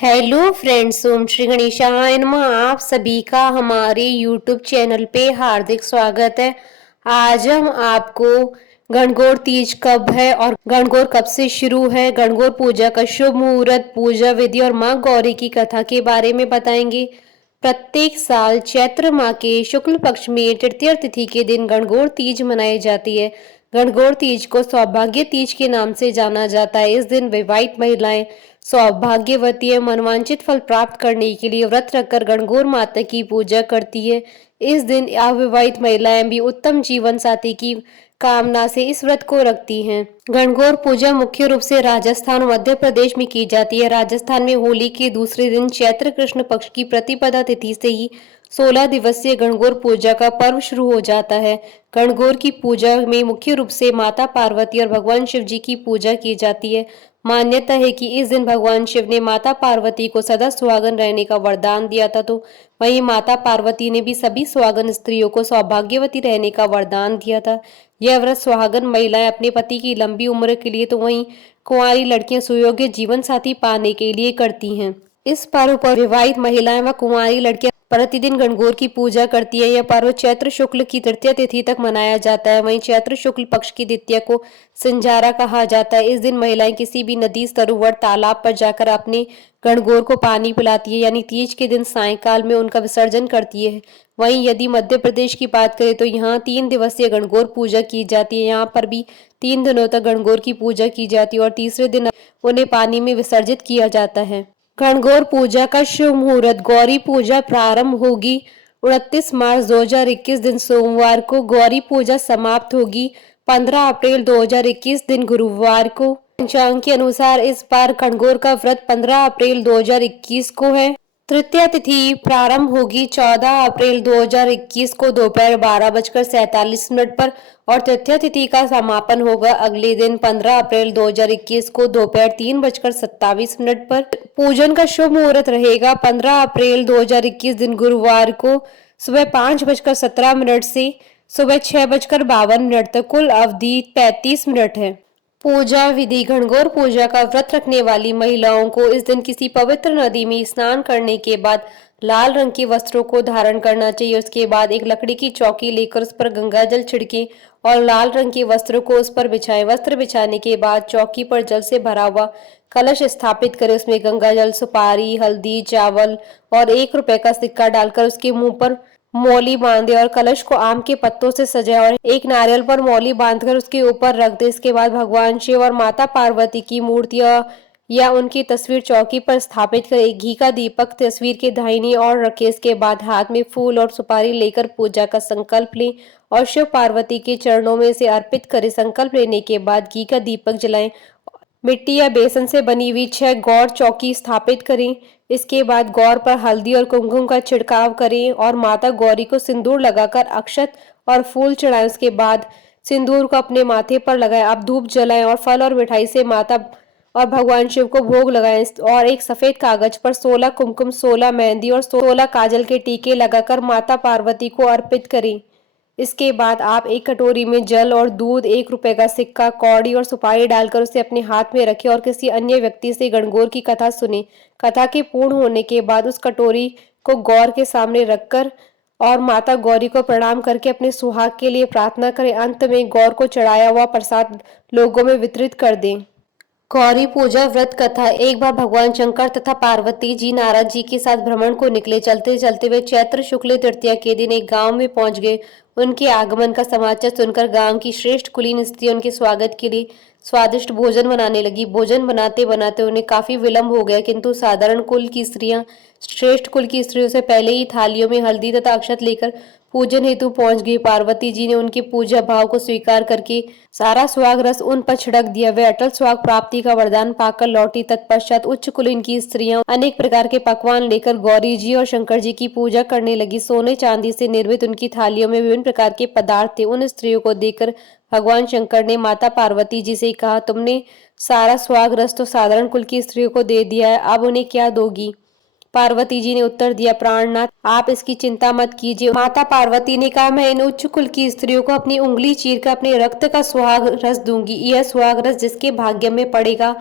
Hello friends, ओम श्री गणेशाय नमः। आप सभी का हमारे यूट्यूब चैनल पे हार्दिक स्वागत है। आज हम आपको गणगौर तीज कब है और गणगौर कब से शुरू है, गणगौर पूजा का शुभ मुहूर्त, पूजा विधि और माँ गौरी की कथा के बारे में बताएंगे। प्रत्येक साल चैत्र माह के शुक्ल पक्ष में तृतीया तिथि के दिन गणगौर तीज मनाई जाती है। गणगौर तीज को सौभाग्य तीज के नाम से जाना जाता है। इस दिन विवाहित महिलाएं सौभाग्यवती मनवांचित फल प्राप्त करने के लिए व्रत रखकर गणगौर माता की पूजा करती है। इस दिन अविवाहित महिलाएं भी उत्तम जीवन साथी की कामना से इस व्रत को रखती हैं। गणगौर पूजा मुख्य रूप से राजस्थान और मध्य प्रदेश में की जाती है। राजस्थान में होली के दूसरे दिन चैत्र कृष्ण पक्ष की प्रतिपदा तिथि से ही 16 दिवसीय गणगौर पूजा का पर्व शुरू हो जाता है। गणगौर की पूजा में मुख्य रूप से माता पार्वती और भगवान शिव जी की पूजा की जाती है। मान्यता है कि इस दिन भगवान शिव ने माता पार्वती को सदा सुहागन रहने का वरदान दिया था, तो वहीं माता पार्वती ने भी सभी सुहागन स्त्रियों को सौभाग्यवती रहने का वरदान दिया था। यह व्रत सुहागन महिलाएं अपने पति की लंबी उम्र के लिए, तो वहीं कुंवारी लड़कियां सुयोग्य जीवन साथी पाने के लिए करती हैं। इस पर्व पर विवाहित महिलाएं व कुंवारी लड़कियां प्रतिदिन गणगौर की पूजा करती है। यह पर्व चैत्र शुक्ल की तृतीया तिथि तक मनाया जाता है। वहीं चैत्र शुक्ल पक्ष की द्वितीया को सिंजारा कहा जाता है। इस दिन महिलाएं किसी भी नदी, सरोवर, तालाब पर जाकर अपने गणगौर को पानी पिलाती है, यानी तीज के दिन सायंकाल में उनका विसर्जन करती है। वहीं यदि मध्य प्रदेश की बात करें तो यहाँ 3 दिवसीय गणगौर पूजा की जाती है। यहाँ पर भी 3 दिनों तक गणगौर की पूजा की जाती है और तीसरे दिन उन्हें पानी में विसर्जित किया जाता है। गणगौर पूजा का शुभ मुहूर्त। गौरी पूजा प्रारंभ होगी 29 मार्च 2021 दिन सोमवार को। गौरी पूजा समाप्त होगी 15 अप्रैल 2021 दिन गुरुवार को। पंचांग के अनुसार इस बार गणगौर का व्रत 15 अप्रैल 2021 को है। तृतीया तिथि प्रारंभ होगी 14 अप्रैल 2021 को दोपहर 12:47 पर और तृतीया तिथि का समापन होगा अगले दिन 15 अप्रैल 2021 को दोपहर 3:27 पर। पूजन का शुभ मुहूर्त रहेगा 15 अप्रैल 2021 दिन गुरुवार को सुबह 5:17 से सुबह 6:52 तक। कुल अवधि 35 मिनट है। पूजा विधि। गणगौर पूजा का व्रत रखने वाली महिलाओं को इस दिन किसी पवित्र नदी में स्नान करने के बाद लाल रंग के वस्त्रों को धारण करना चाहिए। उसके बाद एक लकड़ी की चौकी लेकर उस पर गंगा जल छिड़कें और लाल रंग के वस्त्रों को उस पर बिछाएं। वस्त्र बिछाने के बाद चौकी पर जल से भरा हुआ कलश स्थापित करें। उसमें गंगा जल, सुपारी, हल्दी, चावल और 1 रुपए का सिक्का डालकर उसके मुंह पर मौली बांधे और कलश को आम के पत्तों से सजाए और एक नारियल पर मौली बांधकर उसके ऊपर रख दे। इसके बाद भगवान शिव और माता पार्वती की मूर्तियां या उनकी तस्वीर चौकी पर स्थापित कर एक घी का दीपक तस्वीर के दाहिनी ओर रखे। इसके बाद हाथ में फूल और सुपारी लेकर पूजा का संकल्प लें और शिव पार्वती के चरणों में से अर्पित करें। संकल्प लेने के बाद घी का दीपक जलाएं। मिट्टी या बेसन से बनी हुई 6 गौर चौकी स्थापित करें। इसके बाद गौर पर हल्दी और कुमकुम का छिड़काव करें और माता गौरी को सिंदूर लगाकर अक्षत और फूल चढ़ाएं। उसके बाद सिंदूर को अपने माथे पर लगाएं। अब धूप जलाएं और फल और मिठाई से माता और भगवान शिव को भोग लगाएं और एक सफेद कागज पर 16 कुमकुम, 16 मेहंदी और 16 काजल के टीके लगाकर माता पार्वती को अर्पित करें। इसके बाद आप एक कटोरी में जल और दूध, 1 रुपए का सिक्का, कौड़ी और सुपारी डालकर उसे अपने हाथ में रखें और किसी अन्य व्यक्ति से गणगौर की कथा सुने। कथा के पूर्ण होने के बाद उस कटोरी को गौर के सामने रखकर और माता गौरी को प्रणाम करके अपने सुहाग के लिए प्रार्थना करें। अंत में गौर को चढ़ाया हुआ प्रसाद लोगों में वितरित कर दें। गौरी पूजा व्रत कथा। एक बार भगवान शंकर तथा पार्वती जी नारद जी के साथ भ्रमण को निकले। चलते चलते वे चैत्र शुक्ल तृतीया के दिन एक गांव में पहुंच गए। उनके आगमन का समाचार सुनकर गांव की श्रेष्ठ कुलीन स्त्रियां उनके स्वागत के लिए स्वादिष्ट भोजन बनाने लगी। भोजन बनाते बनाते उन्हें काफी विलंब हो गया, किंतु साधारण कुल की स्त्रियां श्रेष्ठ कुल की स्त्रियों से पहले ही थालियों में हल्दी तथा अक्षत लेकर पूजन हेतु पहुंच गई। पार्वती जी ने उनके पूजा भाव को स्वीकार करके सारा सुहाग रस उन पर छिड़क दिया। वे अटल सुहाग प्राप्ति का वरदान पाकर लौटी। तत्पश्चात उच्च कुलीन की स्त्रियां अनेक प्रकार के पकवान लेकर गौरी जी और शंकर जी की पूजा करने लगी। सोने चांदी से निर्मित उनकी थालियों में विभिन्न प्रकार के पदार्थ थे। उन स्त्रियों को देखकर भगवान शंकर ने माता पार्वती जी से कहा, तुमने सारा सुहाग रस तो साधारण कुल की स्त्रियों को दे दिया है, अब उन्हें क्या दोगी? पार्वती जी ने उत्तर दिया, प्राणनाथ आप इसकी चिंता मत कीजिए। माता पार्वती ने कहा, मैं इन उच्च कुल की स्त्रियों को अपनी उंगली चीर कर अपने रक्त का सुहाग रस दूंगी। यह सुहाग रस जिसके भाग्य में पड़ेगा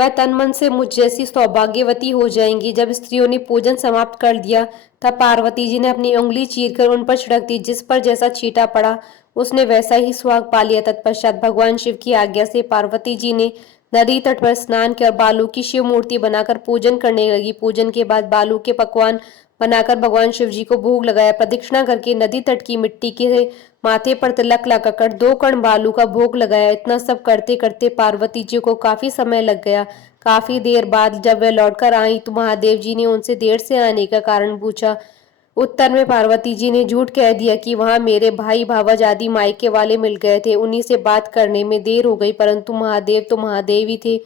वह तन मन से मुझ जैसी सौभाग्यवती हो जाएंगी। जब स्त्रियों ने पूजन समाप्त कर दिया तब पार्वती जी ने अपनी उंगली चीरकर उन पर छिड़क दी। जिस पर जैसा छींटा पड़ा उसने वैसा ही सुहाग पा लिया। तत्पश्चात भगवान शिव की आज्ञा से पार्वती जी ने नदी तट पर स्नान किया और बालू की शिव मूर्ति बनाकर पूजन करने लगी। पूजन के बाद बालू के पकवान बनाकर भगवान शिव जी को भोग लगाया। प्रदक्षिणा करके नदी तट की मिट्टी के माथे पर तिलक लगाकर 2 कण बालू का भोग लगाया। इतना सब करते करते पार्वती जी को काफी समय लग गया। काफी देर बाद जब वे लौटकर आई तो महादेव जी ने उनसे देर से आने का कारण पूछा। उत्तर में पार्वती जी ने झूठ कह दिया कि वहां मेरे भाई भावज आदि मायके वाले मिल गए थे, उन्हीं से बात करने में देर हो गई। परंतु महादेव तो महादेव ही थे,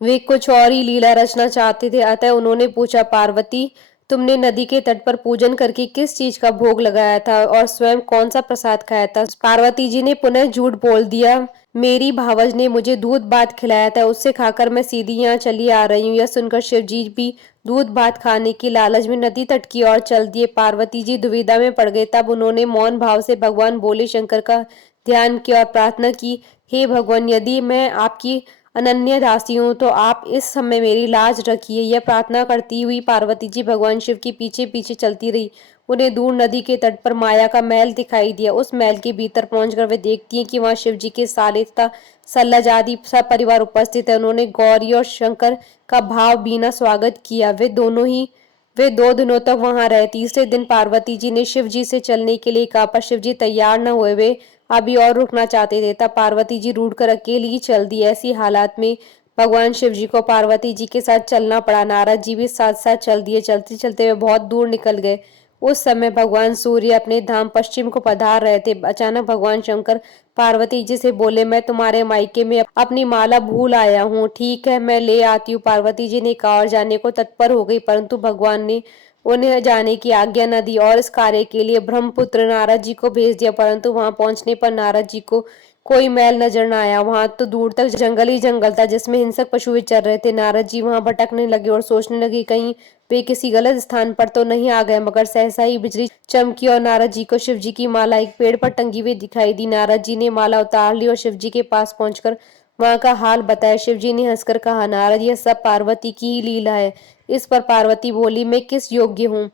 वे कुछ और ही लीला रचना चाहते थे। अतः उन्होंने पूछा, पार्वती तुमने नदी के तट पर पूजन करके किस चीज का भोग लगाया था और स्वयं कौन सा प्रसाद खाया था? पार्वती जी ने पुनः झूठ बोल दिया, मेरी भावज ने मुझे दूध भात खिलाया था, उससे खाकर मैं सीधी यहाँ चली आ रही हूँ। यह सुनकर शिव जी भी दूध भात खाने की लालच में नदी तट की ओर चल दिए। पार्वती जी दुविधा में पड़ गए। तब उन्होंने मौन भाव से भगवान भोले शंकर का ध्यान किया और प्रार्थना की, हे भगवान, यदि मैं आपकी अनन्य दासी हूँ तो आप इस समय मेरी लाज रखिए। यह प्रार्थना करती हुई पार्वती जी भगवान शिव के पीछे पीछे चलती रही। उन्हें दूर नदी के तट पर माया का महल दिखाई दिया। उस महल के भीतर पहुंचकर वे देखती हैं कि वहां शिव जी के साले तथा सल्लज आदि सब परिवार उपस्थित है। उन्होंने गौरी और शंकर का भाव बीना स्वागत किया। वे 2 दिनों तक वहां रहे। तीसरे दिन पार्वती जी ने शिव जी से चलने के लिए कहा, पर शिव जी तैयार न हुए। वे अभी और रुकना चाहते थे। तब पार्वती जी रूठ कर अकेली ही चल दी। ऐसी हालात में भगवान शिव जी को पार्वती जी के साथ चलना पड़ा। नारद जी भी साथ साथ चल दिए। चलते चलते वे बहुत दूर निकल गए। उस समय भगवान सूर्य अपने धाम पश्चिम को पधार रहे थे। अचानक भगवान शंकर पार्वती जी से बोले, मैं तुम्हारे मायके में अपनी माला भूल आया हूँ, ठीक है मैं ले आती हूँ। पार्वती जी ने कहा और जाने को तत्पर हो गई, परंतु भगवान ने उन्हें जाने की आज्ञा न दी और इस कार्य के लिए ब्रह्मपुत्र नारद जी को भेज दिया। परंतु वहां पहुंचने पर नारद जी को कोई मैल नजर न आया। वहां तो दूर तक जंगल ही जंगल था जिसमें हिंसक पशु विचर रहे थे। नारद जी वहां भटकने लगे और सोचने लगे कहीं वे किसी गलत स्थान पर तो नहीं आ गए। मगर सहसा ही बिजली चमकी और नारद जी को शिव जी की माला एक पेड़ पर टंगी हुई दिखाई दी। नारद जी ने माला उतार ली और शिव जी के पास पहुंचकर वहां का हाल बताया। शिव जी ने हंसकर कहा, नारद यह सब पार्वती की ही लीला है। इस पर पार्वती बोली, मैं किस योग्य हूँ?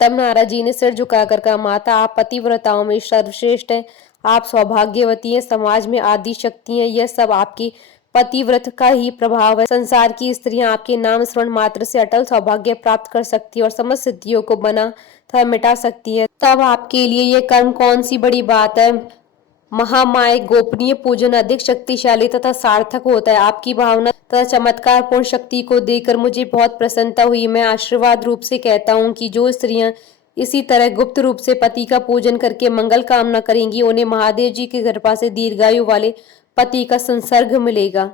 तब नारद जी ने सिर झुकाकर कहा, माता आप पतिव्रताओं में सर्वश्रेष्ठ हैं, आप सौभाग्यवती हैं, समाज में आदि शक्ति हैं। यह सब आपकी पतिव्रत का ही प्रभाव है। संसार की स्त्रियां आपके नाम स्मरण मात्र से अटल सौभाग्य प्राप्त कर सकती है और समस्त सिद्धियों को बना था मिटा सकती है। तब आपके लिए यह कर्म कौन सी बड़ी बात है? महामाय गोपनीय पूजन अधिक शक्तिशाली तथा सार्थक होता है। आपकी भावना तथा चमत्कार पूर्ण शक्ति को देखकर मुझे बहुत प्रसन्नता हुई। मैं आशीर्वाद रूप से कहता हूँ कि जो स्त्रियां इसी तरह गुप्त रूप से पति का पूजन करके मंगल कामना करेंगी, उन्हें महादेव जी की कृपा से दीर्घायु वाले पति का संसर्ग मिलेगा।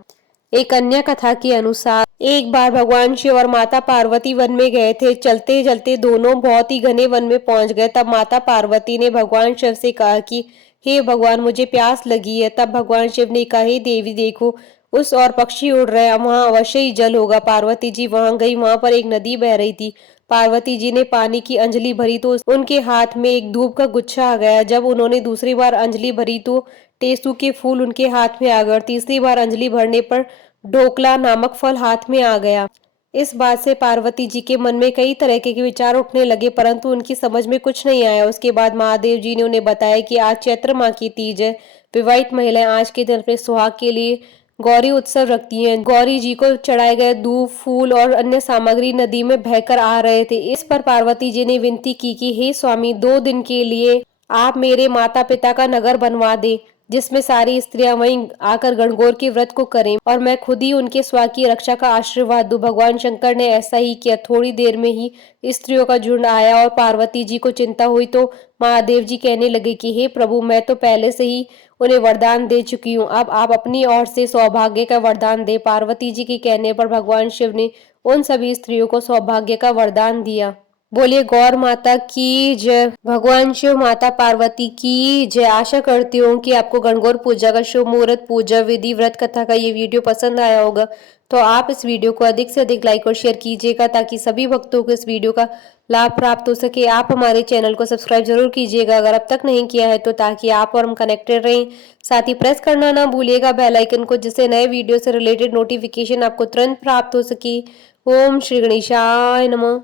एक अन्य कथा के अनुसार एक बार भगवान शिव और माता पार्वती वन में गए थे। चलते चलते दोनों बहुत ही घने वन में पहुंच गए। तब माता पार्वती ने भगवान शिव से कहा कि हे भगवान मुझे प्यास लगी है। तब भगवान शिव ने कहा, हे देवी देखो उस और पक्षी उड़ रहे हैं, वहां अवश्य ही जल होगा। पार्वती जी वहां गई। वहां पर एक नदी बह रही थी। पार्वती जी ने पानी की अंजलि भरी तो उनके हाथ में एक धूप का गुच्छा आ गया। जब उन्होंने दूसरी बार अंजलि भरी तो टेसू के फूल उनके हाथ में आ गए और तीसरी बार अंजलि भरने पर ढोकला नामक फल हाथ में आ गया। इस बात से पार्वती जी के मन में कई तरह के विचार उठने लगे, परंतु उनकी समझ में कुछ नहीं आया। उसके बाद महादेव जी ने उन्हें बताया कि आज चैत्र माह की तीज है। विवाहित महिलाएं आज के दिन अपने सुहाग के लिए गौरी उत्सव रखती हैं। गौरी जी को चढ़ाए गए दूध, फूल और अन्य सामग्री नदी में बहकर आ रहे थे। इस पर पार्वती जी ने विनती की कि हे स्वामी, 2 दिन के लिए आप मेरे माता पिता का नगर बनवा दे, जिसमें सारी स्त्रियां वहीं आकर गणगौर के व्रत को करें और मैं खुद ही उनके स्वा की रक्षा का आशीर्वाद दूं। भगवान शंकर ने ऐसा ही किया। थोड़ी देर में ही स्त्रियों का झुंड आया और पार्वती जी को चिंता हुई तो महादेव जी कहने लगे कि हे प्रभु, मैं तो पहले से ही उन्हें वरदान दे चुकी हूँ, अब आप अपनी ओर से सौभाग्य का वरदान दे। पार्वती जी के कहने पर भगवान शिव ने उन सभी स्त्रियों को सौभाग्य का वरदान दिया। बोलिए गौर माता की जय। भगवान शिव माता पार्वती की जय। आशा करती हूँ कि आपको गणगौर पूजा का शुभ मुहूर्त, पूजा विधि, व्रत कथा का ये वीडियो पसंद आया होगा। तो तो आप इस वीडियो को अधिक से अधिक लाइक और शेयर कीजिएगा ताकि सभी भक्तों को इस वीडियो का लाभ प्राप्त हो सके। आप हमारे चैनल को सब्सक्राइब जरूर कीजिएगा अगर अब तक नहीं किया है तो, ताकि आप और हम कनेक्टेड रहें। साथ ही प्रेस करना ना भूलिएगा बेल आइकन को, जिससे नए वीडियो से रिलेटेड नोटिफिकेशन आपको तुरंत प्राप्त हो सके। ओम श्री गणेशाय नमः।